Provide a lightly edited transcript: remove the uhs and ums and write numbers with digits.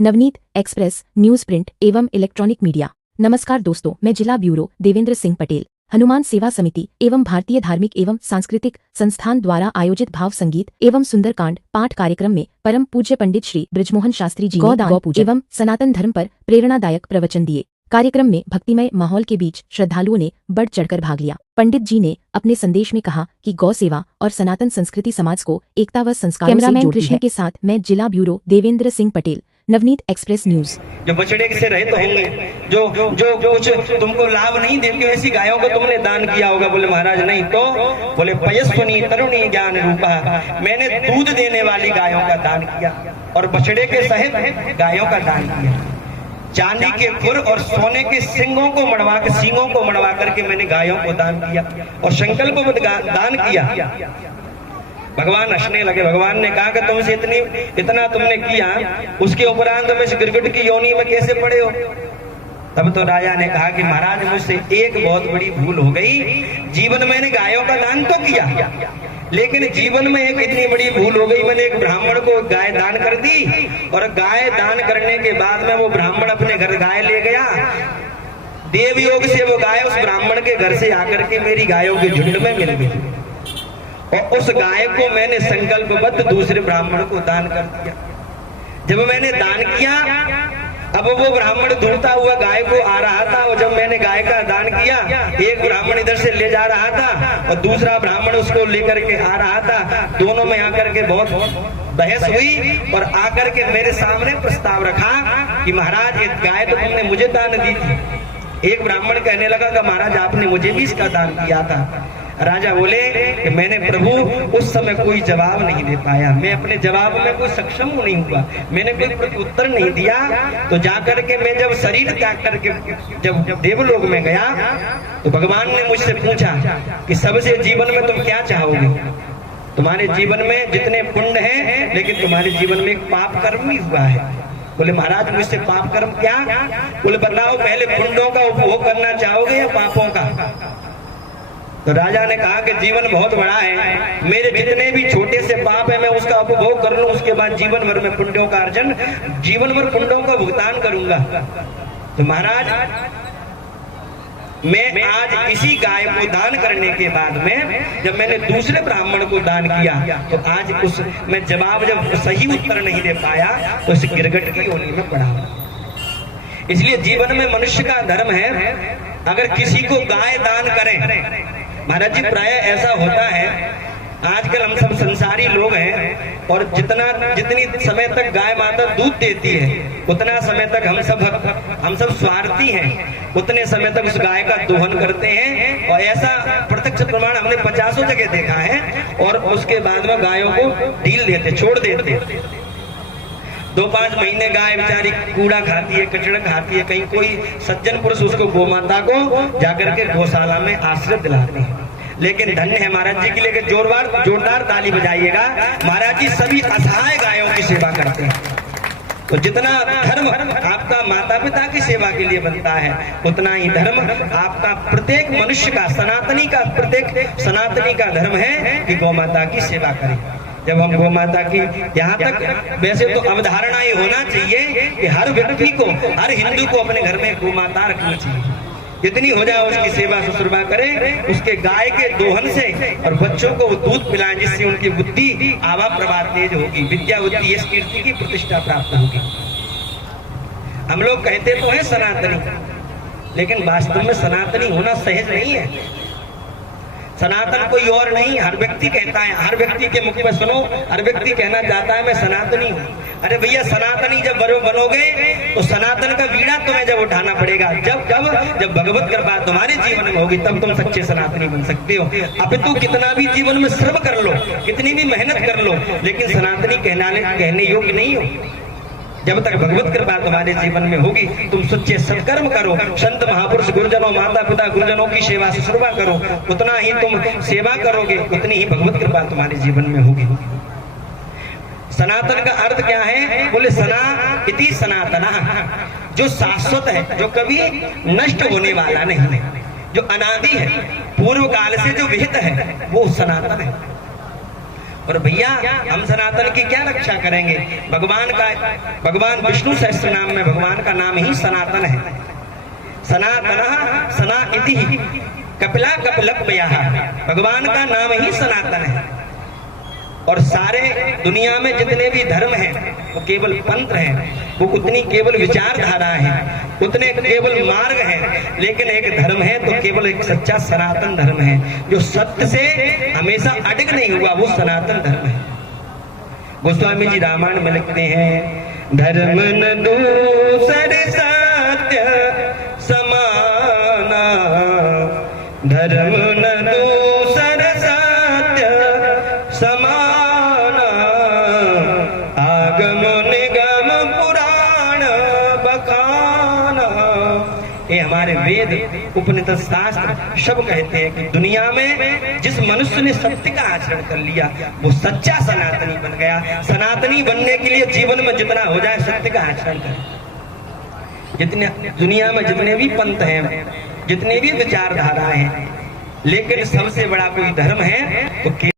Navneet express news print एवं electronic media. नमस्कार दोस्तों, मैं जिला ब्यूरो देवेंद्र सिंह पटेल हनुमान सेवा समिति एवं भारतीय धार्मिक एवं सांस्कृतिक संस्थान द्वारा आयोजित भाव संगीत एवं सुंदरकांड पाठ कार्यक्रम में परम पूज्य पंडित श्री बृजमोहन शास्त्री जी ने गौ पूजा एवं सनातन धर्म पर प्रेरणादायक प्रवचन दिए। कार्यक्रम में भक्तिमय माहौल के बीच श्रद्धालुओं ने बढ़ चढ़कर भाग लिया। पंडित जी ने अपने संदेश में कहा कि गौ सेवा और सनातन संस्कृति समाज को एकता व संस्कारों से जोड़ती है। के साथ मैं जिला bureau Devendra Singh Patel, Navneet express news. जो बछड़े से रहित होंगे, जो कुछ तुमको लाभ नहीं देती ऐसी गायों को तुमने दान किया होगा। बोले महाराज नहीं तो। बोले पयस्वनी तरुणी ज्ञान रूपा, मैंने दूध देने वाली गायों का दान किया और बछड़े के सहित गायों का दान किया। चांदी के खुर और सोने के सींगों को मड़वा करके मैंने गायों को दान किया और संकल्प दान किया। भगवान हंसने लगे। भगवान ने कहा कि तुमसे इतना तुमने किया, उसके उपरांत तुम इस गिरगिट की योनि में कैसे पड़े हो? तब तो राजा ने कहा कि महाराज मुझसे एक बहुत बड़ी भूल हो गई। जीवन में मैंने गायों का दान तो किया, लेकिन जीवन में एक इतनी बड़ी भूल हो गई, मैंने एक ब्राह्मण को गाय दान कर दी और गाय दान करने के बाद में वो ब्राह्मण अपने घर गाय ले गया। देव योग से वो गाय उस ब्राह्मण के घर से आकर के मेरी गायों के झुंड में मिल गई और उस गाय को मैंने संकल्पबद्ध दूसरे ब्राह्मण को दान कर दिया। जब मैंने दान किया, अब वो ब्राह्मण ढूंढता हुआ गाय को आ रहा था और जब मैंने गाय का दान किया, एक ब्राह्मण इधर से ले जा रहा था और दूसरा ब्राह्मण उसको लेकर के आ रहा था। दोनों में आकर के बहुत बहस हुई और आकर के मेरे सामने प्रस्ताव रखा कि महाराज ये गाय तो तुमने मुझे दान दी थी। एक ब्राह्मण कहने लगा कि महाराज आपने मुझे भी इसका दान किया था। राजा बोले कि मैंने प्रभु उस समय कोई जवाब नहीं दे पाया, मैं अपने जवाब में कोई सक्षम नहीं हुआ, मैंने कोई उत्तर नहीं दिया। तो जाकर के मैं जब शरीर त्याग करके जब देवलोक में गया तो भगवान ने मुझसे पूछा कि सबसे जीवन में तुम क्या चाहोगे? तुम्हारे जीवन में जितने पुण्य हैं, लेकिन तुम्हारे जीवन में एक पाप कर्म भी हुआ है। बोले महाराज मुझसे पाप कर्म क्या? बोले बताओ, पहले पुण्यों का उपभोग करना चाहोगे या पापों का? तो राजा ने कहा कि जीवन बहुत बड़ा है, मेरे जितने भी छोटे से पाप है मैं उसका उपभोग कर लूं, उसके बाद जीवन भर में पुण्यों का अर्जन, जीवन भर पुण्यों का भुगतान करूंगा। तो महाराज मैं आज इसी गाय को दान करने के बाद में जब मैंने दूसरे ब्राह्मण को दान किया तो आज उस मैं जवाब जब सही उत्तर नहीं दे पाया तो उस गिरगिट की योनि में पड़ा। इसलिए जीवन में मनुष्य का धर्म है, अगर किसी को गाय दान करें। महाराज जी प्राय ऐसा होता है, आजकल हम सब संसारी लोग हैं और जितनी समय तक गाय माता दूध देती है उतना समय तक हम सब स्वार्थी हैं, उतने समय तक उस गाय का दोहन करते हैं और ऐसा प्रत्यक्ष प्रमाण हमने 50 जगह देखा है। और उसके बाद में गायों को ढील देते, छोड़ देते। 2-5 महीने गाय बेचारी कूड़ा खाती है, कचड़ा खाती है, कहीं कोई सज्जन पुरुष उसको गोमाता को जाकर के गौशाला में आश्रय दिलाते हैं। लेकिन धन्य है महाराज जी के लिए जोरदार ताली बजाइएगा। महाराज जी सभी असहाय गायों की सेवा करते हैं। तो जितना धर्म आपका माता पिता की सेवा के लिए बनता है, उतना ही धर्म आपका प्रत्येक मनुष्य का, प्रत्येक सनातनी का धर्म है कि गौ माता की सेवा करें। जब हम गौ माता की, यहाँ तक वैसे तो अवधारणा ये होना चाहिए कि हर व्यक्ति को, हर हिंदू को अपने घर में गौ माता रखनी चाहिए। जितनी हो जाए उसकी सेवा शुश्रूषा करें, उसके गाय के दोहन से और बच्चों को दूध पिलाएं, जिससे उनकी बुद्धि आवा प्रवाह तेज होगी, विद्या बुद्धि यश कीर्ति की प्रतिष्ठा प्राप्त होगी। हम लोग कहते तो हैं सनातनी, लेकिन वास्तव में सनातनी होना सहज नहीं है। सनातन कोई और नहीं, हर व्यक्ति कहता है, हर व्यक्ति के मुख में सुनो, हर व्यक्ति कहना चाहता है मैं सनातनी हूँ। अरे भैया सनातनी जब बनोगे तो सनातन का बीड़ा तुम्हें जब उठाना पड़ेगा, जब भगवत कृपा तुम्हारे जीवन में होगी तब तुम सच्चे सनातनी बन सकते हो। अब तू कितना भी जीवन में श्रम कर लो, कितनी भी मेहनत कर लो, लेकिन सनातनी कहने योग्य नहीं हो। जब तक भगवत कृपा तुम्हारे जीवन में होगी, तुम सच्चे सत्कर्म करो, संत महापुरुष गुरुजनों, माता पिता गुरुजनों की सेवा शुश्रूषा करो, उतना ही तुम सेवा करोगे, उतनी ही भगवत कृपा तुम्हारे जीवन में होगी। सनातन का अर्थ क्या है? बोले सना इति सनातना, जो शाश्वत है, जो कभी नष्ट होने वाला नहीं, जो अनादि है, पूर्व काल से जो विहित है, वो सनातन है। और भैया हम सनातन की क्या रक्षा करेंगे? भगवान विष्णु सहस्त्र नाम में भगवान का नाम ही सनातन है। सनातन सना इति कपिला कपिलप्यः, भगवान का नाम ही सनातन है। और सारे दुनिया में जितने भी धर्म हैं वो केवल पंथ हैं, वो उतनी केवल विचारधारा है, उतने केवल मार्ग हैं, लेकिन एक धर्म है तो केवल एक सच्चा सनातन धर्म है जो सत्य से हमेशा अडिग नहीं हुआ, वो सनातन धर्म है। गोस्वामी जी रामायण में लिखते हैं, धर्म न दूसर सत्य समाना, धर्म न दूसर सत्य समाना, आगम निगम पुराण बखाना। ये हमारे वेद उपनिषद शास्त्र सब कहते हैं कि दुनिया में जिस मनुष्य ने सत्य का आचरण कर लिया वो सच्चा सनातनी बन गया। सनातनी बनने के लिए जीवन में जितना हो जाए सत्य का आचरण करें। जितने दुनिया में जितने भी पंथ हैं, जितने भी विचारधाराएं हैं, लेकिन सबसे बड़ा कोई धर्म है तो